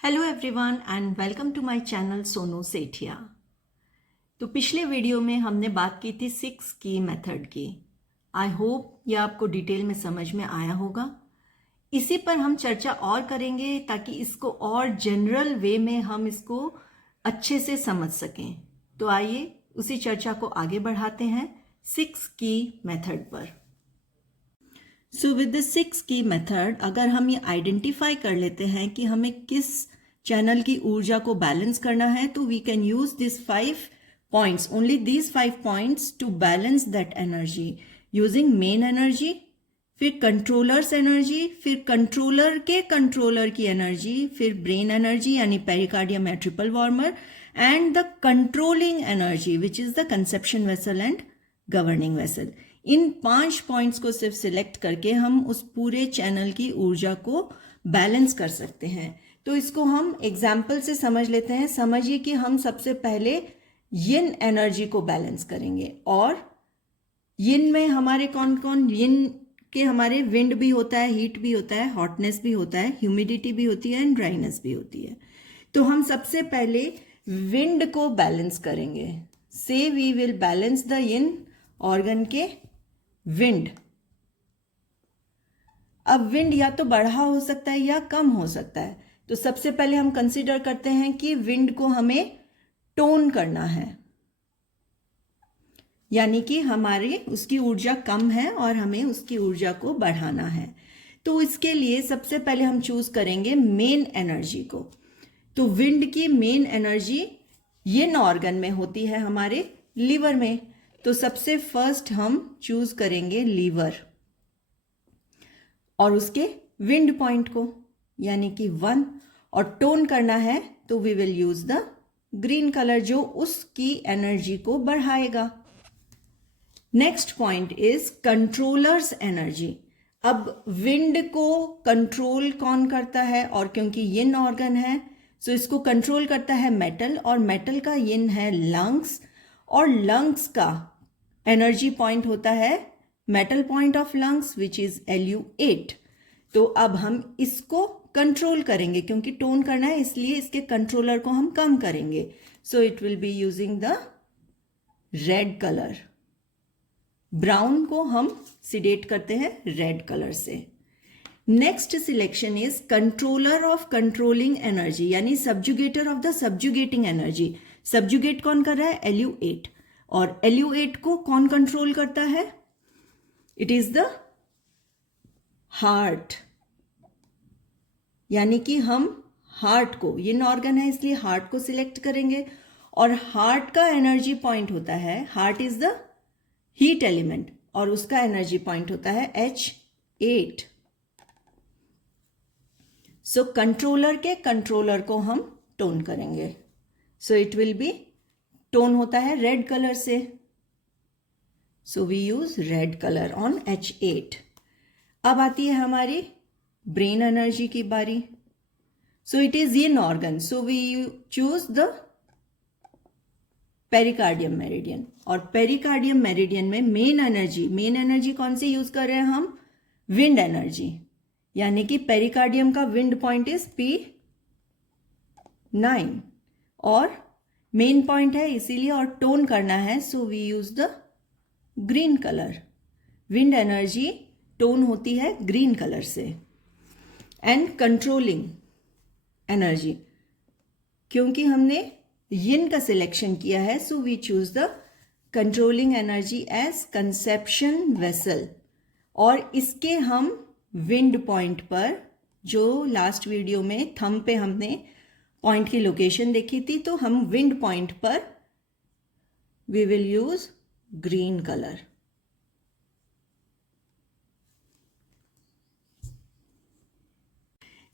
Hello everyone and welcome to my channel Sonu Sethia. तो पिछले video में हमने बात की थी 6 की मेथड की। आई होप ये आपको डिटेल में समझ में आया होगा। इसी पर हम चर्चा और करेंगे ताकि इसको और जनरल वे में हम इसको अच्छे से समझ सकें। तो आइए उसी चर्चा को आगे बढ़ाते हैं 6 की मेथड पर। सो विद द 6 की मेथड अगर हम ये आइडेंटिफाई कर लेते हैं कि हमें किस चैनल की ऊर्जा को बैलेंस करना है, तो we can use this 5 points, only these 5 points to balance that energy using main energy, फिर कंट्रोलर्स एनर्जी, फिर कंट्रोलर के कंट्रोलर की एनर्जी, फिर ब्रेन एनर्जी यानी पेरिकार्डियम या triple warmer, and the controlling energy which is the conception vessel and governing vessel. इन 5 points को सिर्फ सिलेक्ट करके हम उस पूरे चैनल की ऊर्जा को बैलेंस कर सकते हैं। तो इसको हम एग्जाम्पल से समझ लेते हैं। समझिए कि हम सबसे पहले यिन एनर्जी को बैलेंस करेंगे, और यिन में हमारे कौन कौन, यिन के हमारे विंड भी होता है, हीट भी होता है, हॉटनेस भी होता है, ह्यूमिडिटी भी होती है एंड ड्राइनेस भी होती है। तो हम सबसे पहले विंड को बैलेंस करेंगे। So we will balance the yin organ के विंड। अब विंड या तो बढ़ा हो सकता है या कम हो सकता है। तो सबसे पहले हम कंसीडर करते हैं कि विंड को हमें टोन करना है, यानी कि हमारी उसकी ऊर्जा कम है और हमें उसकी ऊर्जा को बढ़ाना है। तो इसके लिए सबसे पहले हम चूज करेंगे मेन एनर्जी को। तो विंड की मेन एनर्जी यिन ऑर्गन में होती है, हमारे लीवर में। तो सबसे फर्स्ट हम चूज करेंगे लीवर और उसके विंड पॉइंट को, यानी कि 1, और टोन करना है तो we will use the green colour जो उसकी एनर्जी को बढ़ाएगा। Next point is controllers energy. अब विंड को कंट्रोल कौन करता है, और क्योंकि यिन ऑर्गन है सो इसको कंट्रोल करता है मेटल, और मेटल का यिन है लंग्स, और लंग्स का एनर्जी पॉइंट होता है metal point of lungs which is Lu8। तो अब हम इसको कंट्रोल करेंगे, क्योंकि टोन करना है इसलिए इसके कंट्रोलर को हम कम करेंगे। So it will be using the red colour. Brown को हम सिडेट करते हैं रेड कलर से। Next selection is controller of controlling energy, यानी सब्जुगेटर ऑफ द सब्जुगेटिंग एनर्जी। सब्जुगेट कौन कर रहा है? Lu8। और Lu8 को कौन कंट्रोल करता है? इट इज द हार्ट, यानी कि हम हार्ट को, यिन ऑर्गन है इसलिए हार्ट को सिलेक्ट करेंगे, और हार्ट का एनर्जी पॉइंट होता है, heart is the heat element, और उसका एनर्जी पॉइंट होता है H8। सो कंट्रोलर के कंट्रोलर को हम टोन करेंगे। So it will be, tone होता है रेड कलर से, so we use red colour on H8। अब आती है हमारी ब्रेन एनर्जी की बारी। So it is yin organ, so we choose the pericardium meridian, और पेरिकार्डियम मेरिडियन में मेन एनर्जी कौन सी यूज कर रहे हैं हम? विंड एनर्जी, यानी कि पेरिकार्डियम का विंड पॉइंट इज P9, और मेन पॉइंट है इसीलिए, और टोन करना है so we use the green colour. Wind energy tone होती है ग्रीन कलर से। एंड कंट्रोलिंग एनर्जी, क्योंकि हमने यिन का सिलेक्शन किया है so we choose the controlling energy as conception vessel, और इसके हम विंड पॉइंट पर, जो लास्ट वीडियो में थंब पे हमने पॉइंट की लोकेशन देखी थी, तो हम विंड पॉइंट पर we will use green colour.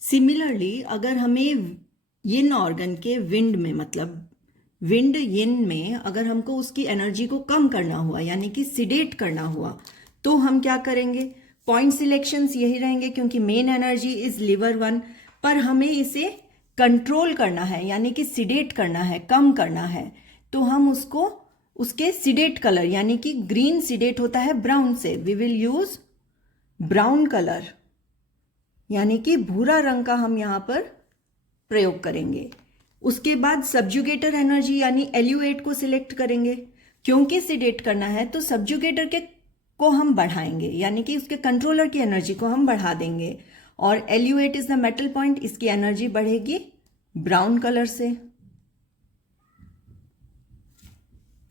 Similarly अगर हमें यिन ऑर्गन के विंड में, मतलब विंड यिन में अगर हमको उसकी एनर्जी को कम करना हुआ, यानी कि सिडेट करना हुआ, तो हम क्या करेंगे? पॉइंट सिलेक्शंस यही रहेंगे, क्योंकि मेन एनर्जी इज लिवर 1, पर हमें इसे कंट्रोल करना है, यानी कि सिडेट करना है, कम करना है। तो हम उसको उसके सिडेट कलर, यानी कि ग्रीन सिडेट होता है ब्राउन से, we will use brown colour, यानी कि भूरा रंग का हम यहां पर प्रयोग करेंगे। उसके बाद सब्जुगेटर एनर्जी यानी LU8 को सिलेक्ट करेंगे। क्योंकि सिडेट करना है तो सब्जुगेटर के को हम बढ़ाएंगे, यानी कि उसके कंट्रोलर की एनर्जी को हम बढ़ा देंगे। और LU8 is the metal point, इसकी एनर्जी बढ़ेगी ब्राउन कलर से।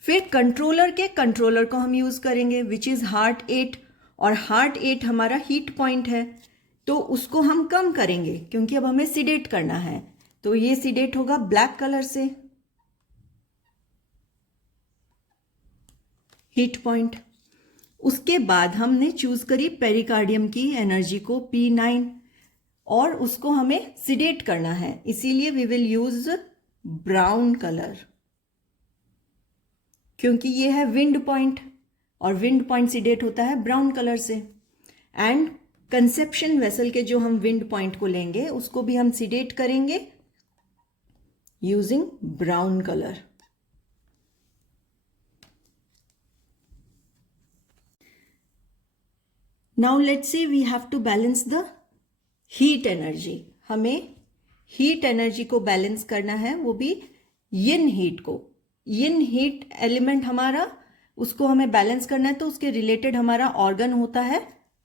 फिर कंट्रोलर के कंट्रोलर को हम यूज करेंगे विच इज हार्ट 8, और हार्ट 8 हमारा हीट पॉइंट है, तो उसको हम कम करेंगे क्योंकि अब हमें सिडेट करना है। तो ये सिडेट होगा ब्लैक कलर से, हीट पॉइंट। उसके बाद हमने चूज करी पेरिकार्डियम की एनर्जी को P9, और उसको हमें सिडेट करना है, इसीलिए we will use brown colour, क्योंकि ये है विंड पॉइंट और विंड पॉइंट सिडेट होता है ब्राउन कलर से। एंड कंसेप्शन वेसल के जो हम विंड पॉइंट को लेंगे उसको भी हम सिडेट करेंगे using brown colour. Now let's see we have to balance the heat energy. हमें हीट एनर्जी को बैलेंस करना है, वो भी यिन हीट को। यिन हीट एलिमेंट हमारा, उसको हमें बैलेंस करना है, तो उसके रिलेटेड हमारा ऑर्गन होता है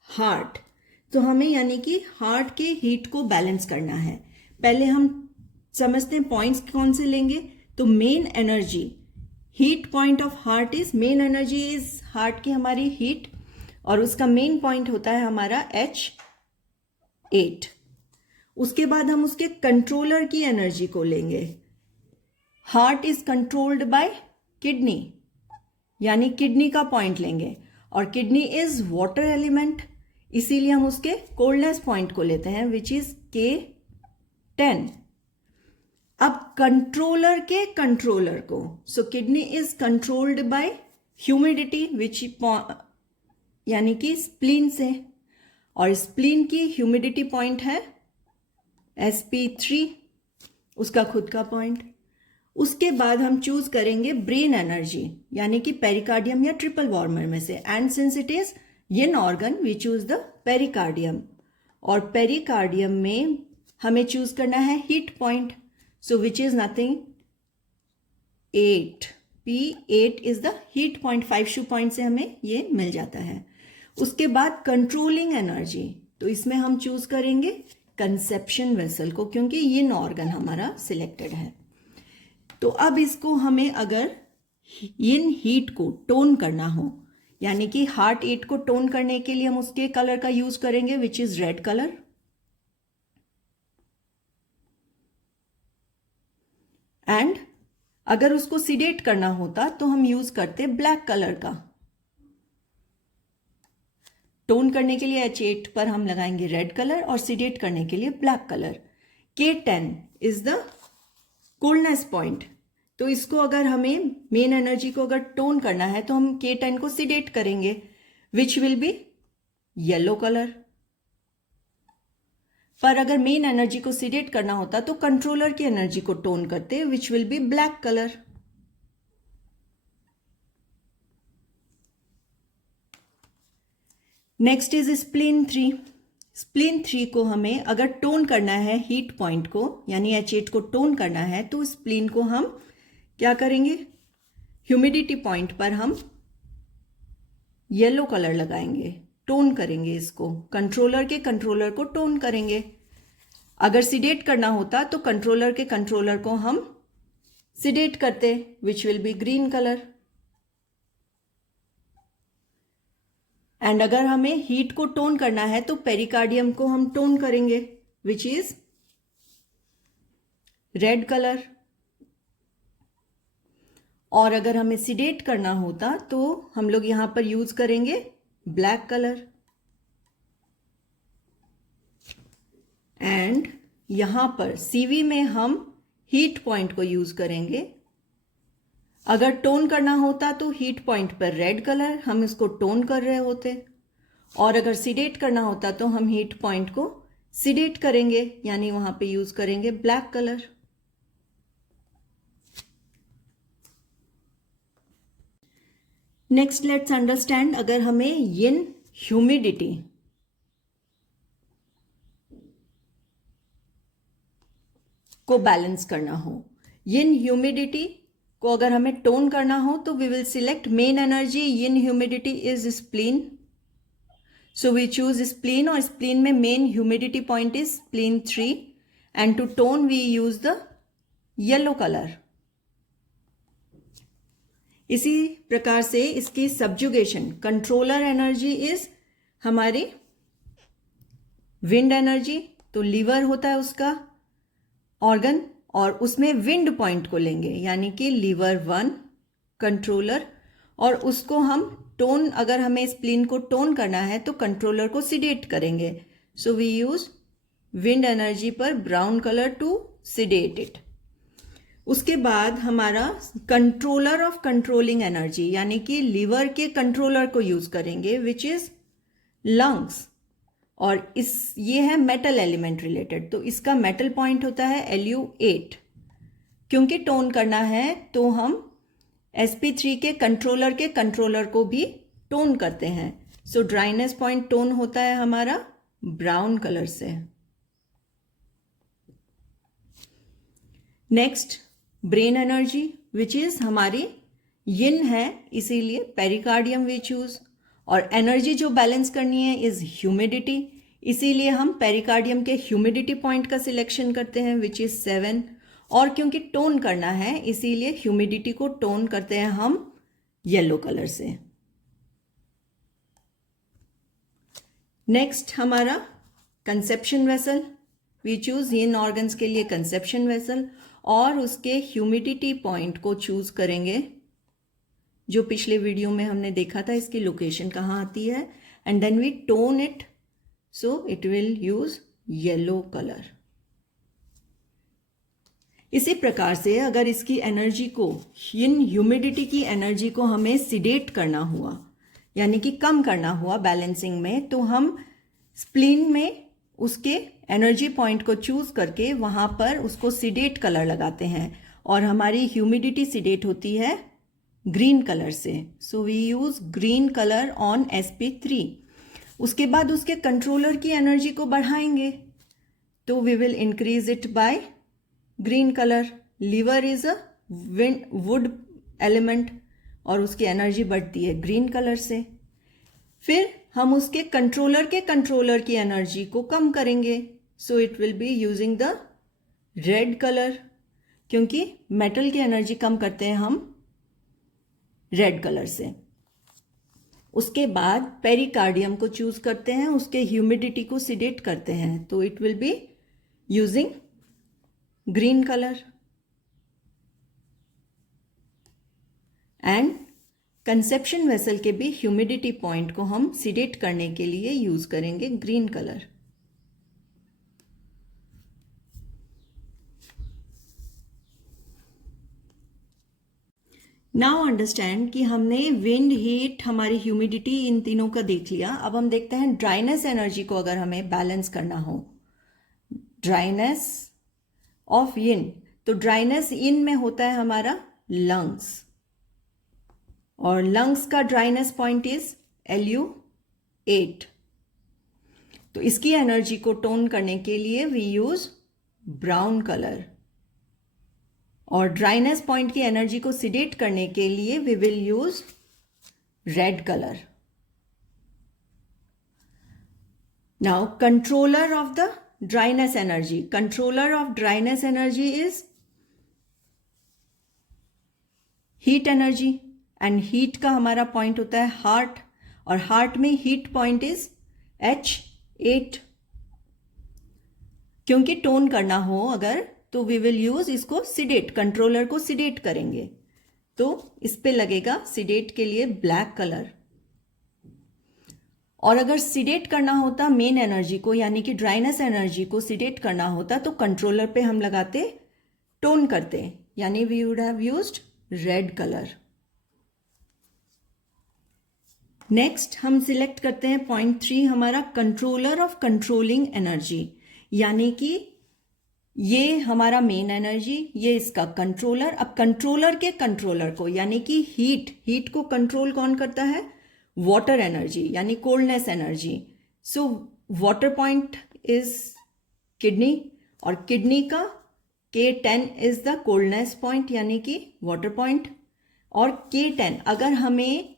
हार्ट। तो हमें यानी कि हार्ट के हीट को बैलेंस करना है। पहले हम समझते हैं पॉइंट्स कौन से लेंगे। तो main energy, heat point of heart is, main energy is heart की हमारी हीट, और उसका मेन पॉइंट होता है हमारा H8। उसके बाद हम उसके कंट्रोलर की एनर्जी को लेंगे। Heart is controlled bye kidney, यानी किडनी का पॉइंट लेंगे, और किडनी इज वाटर एलिमेंट, इसीलिए हम उसके कोल्डनेस पॉइंट को लेते हैं विच इज K10। अब कंट्रोलर के कंट्रोलर को, so kidney is controlled by humidity which, यानी कि स्प्लीन से, और स्प्लीन की ह्यूमिडिटी पॉइंट है SP3, उसका खुद का पॉइंट। उसके बाद हम चूज करेंगे ब्रेन एनर्जी, यानी कि पेरिकार्डियम या ट्रिपल वार्मर में से, and since it is yin organ we choose the pericardium, और पेरिकार्डियम में हमें चूज करना है heat point, so which is nothing 8, P8 is the heat point. 5 shu point से हमें ये मिल जाता है। उसके बाद कंट्रोलिंग एनर्जी, तो इसमें हम चूज करेंगे कंसेप्शन वेसल को, क्योंकि यिन ऑर्गन हमारा सिलेक्टेड है। तो अब इसको हमें अगर यिन हीट को टोन करना हो, यानी कि हार्ट 8 को टोन करने के लिए हम उसके कलर का यूज करेंगे which is red colour. And अगर उसको सिडेट करना होता तो हम यूज करते ब्लैक कलर का। टोन करने के लिए H8 पर हम लगाएंगे रेड कलर, और सिडेट करने के लिए black colour. K10 is the coldness point, तो इसको अगर हमें मेन एनर्जी को अगर टोन करना है तो हम K10 को सिडेट करेंगे which will be yellow colour. पर अगर मेन एनर्जी को सिडेट करना होता तो कंट्रोलर की एनर्जी को टोन करते which will be black colour. Next is spleen 3। Spleen 3 को हमें अगर टोन करना है हीट पॉइंट को, यानी H8 को टोन करना है, तो स्प्लीन को हम क्या करेंगे, ह्यूमिडिटी पॉइंट पर हम येलो कलर लगाएंगे, टोन करेंगे इसको, कंट्रोलर के कंट्रोलर को टोन करेंगे। अगर सिडेट करना होता तो कंट्रोलर के कंट्रोलर को हम सिडेट करते which will be green colour. And अगर हमें हीट को टोन करना है तो पेरिकार्डियम को हम टोन करेंगे विच इज रेड कलर। और अगर हमें सिडेट करना होता तो हम लोग यहां पर यूज करेंगे ब्लैक कलर। एंड यहां पर CV में हम हीट पॉइंट को यूज करेंगे। अगर टोन करना होता तो हीट पॉइंट पर रेड कलर, हम इसको टोन कर रहे होते, और अगर सिडेट करना होता तो हम हीट पॉइंट को सिडेट करेंगे, यानी वहां पे यूज करेंगे black colour. Next let's understand, अगर हमें यिन ह्यूमिडिटी, को बैलेंस करना हो, यिन ह्यूमिडिटी को अगर हमें टोन करना हो तो we will select main energy, yin humidity is spleen, so we choose spleen, और स्प्लीन में main humidity point is spleen 3, and to tone we use the yellow colour. इसी प्रकार से इसकी सब्जुगेशन, कंट्रोलर एनर्जी इज हमारी wind energy, तो liver होता है उसका ऑर्गन, और उसमें विंड पॉइंट को लेंगे यानी कि लीवर 1 कंट्रोलर, और उसको हम टोन, अगर हमें स्प्लीन को टोन करना है तो कंट्रोलर को सिडेट करेंगे, so we use wind energy पर brown colour to sedate it. उसके बाद हमारा कंट्रोलर ऑफ कंट्रोलिंग एनर्जी यानी कि लीवर के कंट्रोलर को यूज करेंगे विच इज लंग्स, और ये है मेटल एलिमेंट रिलेटेड, तो इसका मेटल पॉइंट होता है Lu8। क्योंकि टोन करना है तो हम sp3 के कंट्रोलर को भी टोन करते हैं, सो ड्राइनेस पॉइंट टोन होता है हमारा ब्राउन कलर से। Next brain energy which is हमारी यिन है, इसीलिए पेरिकार्डियम वी चूज, और एनर्जी जो बैलेंस करनी है इज ह्यूमिडिटी, इसीलिए हम पेरिकार्डियम के ह्यूमिडिटी पॉइंट का सिलेक्शन करते हैं विच इज 7, और क्योंकि टोन करना है इसीलिए ह्यूमिडिटी को टोन करते हैं हम येलो कलर से। नेक्स्ट हमारा कंसेप्शन वेसल, वी चूज इन ऑर्गन्स के लिए कंसेप्शन वेसल, और उसके ह्यूमिडिटी पॉइंट को चूज करेंगे जो पिछले वीडियो में हमने देखा था इसकी लोकेशन कहाँ आती है, and then we tone it, so it will use yellow colour. इसी प्रकार से अगर इसकी एनर्जी को, इन ह्यूमिडिटी की एनर्जी को हमें सिडेट करना हुआ यानी कि कम करना हुआ बैलेंसिंग में, तो हम स्प्लीन में उसके एनर्जी पॉइंट को चूज करके वहां पर उसको सिडेट कलर लगाते हैं, और हमारी ह्यूमिडिटी सिडेट होती है ग्रीन कलर से, so we use green colour on sp3। उसके बाद उसके कंट्रोलर की एनर्जी को बढ़ाएंगे तो we will increase it by green colour. Liver is a wood element और उसकी एनर्जी बढ़ती है ग्रीन कलर से। फिर हम उसके कंट्रोलर की एनर्जी को कम करेंगे, so it will be using the red colour, क्योंकि मेटल की एनर्जी कम करते हैं हम रेड कलर से। उसके बाद पेरिकार्डियम को चूज करते हैं, उसके ह्यूमिडिटी को सिडेट करते हैं, तो it will be using green colour. And conception vessel के भी ह्यूमिडिटी पॉइंट को हम सिडेट करने के लिए यूज करेंगे ग्रीन कलर। नाउ अंडरस्टैंड कि हमने विंड, हीट, हमारी ह्यूमिडिटी, इन तीनों का देख लिया। अब हम देखते हैं ड्राइनेस एनर्जी को अगर हमें बैलेंस करना हो, ड्राइनेस ऑफ इन, तो ड्राइनेस इन में होता है हमारा लंग्स, और लंग्स का ड्राइनेस पॉइंट इज Lu8। तो इसकी एनर्जी को टोन करने के लिए वी यूज ब्राउन कलर, और ड्राइनेस पॉइंट की एनर्जी को सिडेट करने के लिए we will use red colour. Now controller of the dryness energy, controller of dryness energy is heat energy, and heat का हमारा पॉइंट होता है हार्ट, और हार्ट में हीट पॉइंट इज H8। क्योंकि टोन करना हो अगर, तो वी विल यूज इसको सिडेट, कंट्रोलर को सिडेट करेंगे, तो इस पे लगेगा सिडेट के लिए ब्लैक कलर। और अगर सिडेट करना होता मेन एनर्जी को यानी कि ड्राइनेस एनर्जी को सिडेट करना होता तो कंट्रोलर पे हम लगाते टोन करते, यानी we would have used red colour. Next हम सिलेक्ट करते हैं पॉइंट 3 हमारा कंट्रोलर ऑफ कंट्रोलिंग एनर्जी, यानी कि ये हमारा मेन एनर्जी, ये इसका कंट्रोलर। अब कंट्रोलर के कंट्रोलर को यानी कि हीट को कंट्रोल कौन करता है? वाटर एनर्जी यानी coldness energy. So water point is kidney, और किडनी का K10 is the coldness point यानी कि वाटर पॉइंट, और K10 अगर हमें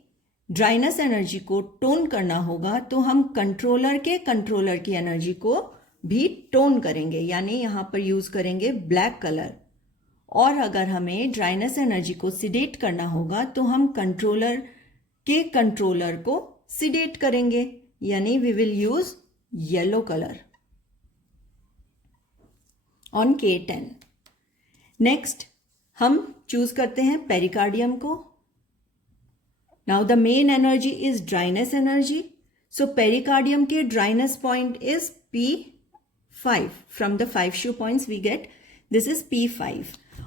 ड्राइनेस एनर्जी को टोन करना होगा तो हम कंट्रोलर की एनर्जी को भी टोन करेंगे, यानी यहाँ पर यूज करेंगे ब्लैक कलर। और अगर हमें ड्राइनेस एनर्जी को सिडेट करना होगा तो हम कंट्रोलर को सिडेट करेंगे, यानी we will use yellow colour on K10। Next हम चूज करते हैं पेरिकार्डियम को। Now the main energy is dryness energy, so pericardium के dryness point is P5। From the 5 shu points we get this is P5।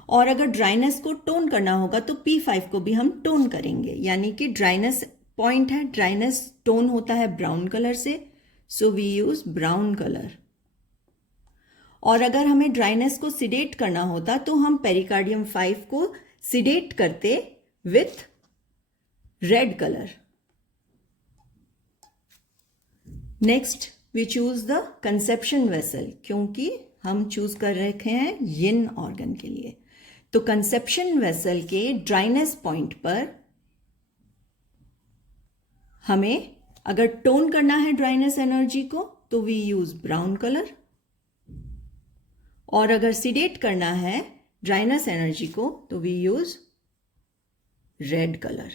और अगर dryness को tone करना होगा तो P5 को भी हम टोन करेंगे, यानी कि ड्राइनेस पॉइंट है, ड्राइनेस टोन होता है ब्राउन कलर से, so we use brown colour. और अगर हमें ड्राइनेस को सिडेट करना होता तो हम पेरिकार्डियम 5 को सिडेट करते with red colour. Next we choose the conception vessel, क्योंकि हम चूज कर रखे हैं यिन ऑर्गन के लिए। तो कंसेप्शन वेसल के ड्राइनेस पॉइंट पर हमें अगर टोन करना है ड्राइनेस एनर्जी को तो वी यूज ब्राउन कलर, और अगर सिडेट करना है ड्राइनेस एनर्जी को तो वी यूज रेड कलर।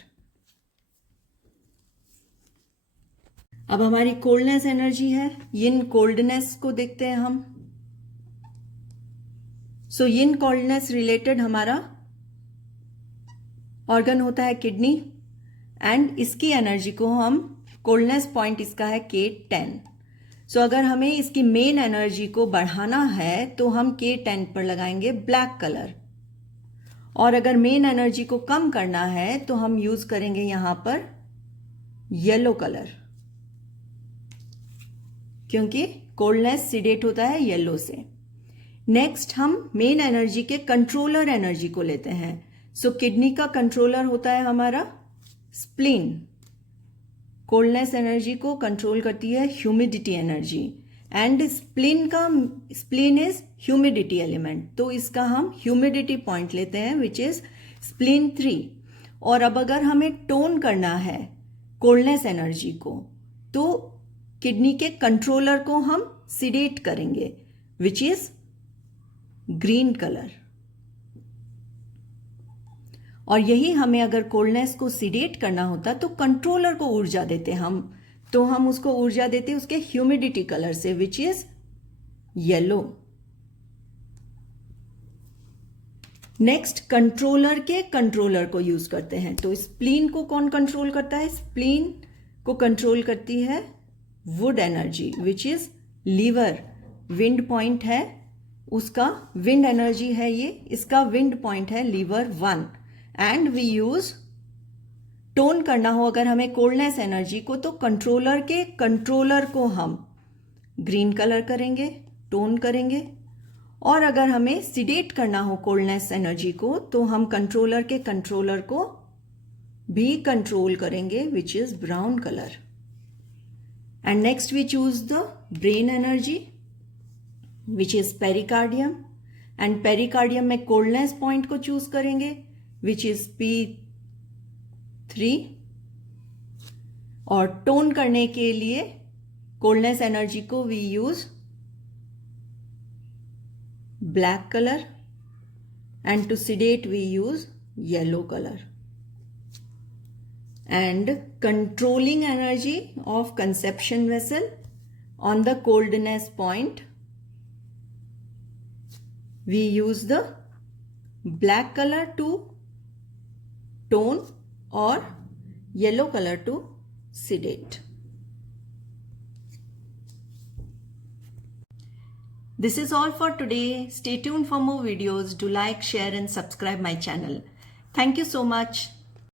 अब हमारी कोल्डनेस एनर्जी है, यिन कोल्डनेस को देखते हैं हम। सो यिन कोल्डनेस रिलेटेड हमारा ऑर्गन होता है किडनी, एंड इसकी एनर्जी को हम, कोल्डनेस पॉइंट इसका है K10। सो अगर हमें इसकी मेन एनर्जी को बढ़ाना है तो हम K10 पर लगाएंगे ब्लैक कलर, और अगर मेन एनर्जी को कम करना है तो हम यूज करेंगे यहां पर येलो कलर, क्योंकि कोल्डनेस सिडेट होता है येलो से। नेक्स्ट हम मेन एनर्जी के कंट्रोलर एनर्जी को लेते हैं। सो किडनी का कंट्रोलर होता है हमारा स्प्लीन। कोल्डनेस एनर्जी को कंट्रोल करती है humidity energy, and spleen is humidity element, तो इसका हम ह्यूमिडिटी पॉइंट लेते हैं विच इज स्प्लीन 3। और अब अगर हमें टोन करना है कोल्डनेस एनर्जी को तो किडनी के कंट्रोलर को हम सिडेट करेंगे विच इज ग्रीन कलर। और यही हमें अगर कोल्डनेस को सिडेट करना होता तो कंट्रोलर को ऊर्जा देते हम, तो हम उसको ऊर्जा देते उसके ह्यूमिडिटी कलर से which is yellow. Next controller को यूज करते हैं। तो स्प्लीन को कौन कंट्रोल करता है? स्प्लीन को कंट्रोल करती है wood energy which is liver. Wind point है उसका, विंड एनर्जी है ये, इसका विंड पॉइंट है liver 1। And we use, tone करना हो अगर हमें कोल्डनेस एनर्जी को तो कंट्रोलर को हम ग्रीन कलर करेंगे, टोन करेंगे। और अगर हमें सिडेट करना हो कोल्डनेस एनर्जी को तो हम कंट्रोलर को भी कंट्रोल करेंगे which is brown colour. And next we choose the brain energy which is pericardium, and pericardium में कोल्डनेस पॉइंट को चूज करेंगे विच इज P3। और टोन करने के लिए कोल्डनेस एनर्जी को we use black colour, and to sedate we use yellow colour. And controlling energy of conception vessel on the coldness point we use the black color to tone or yellow color to sedate. This is all for today. Stay tuned for more videos. Do like, share and subscribe my channel. Thank you so much.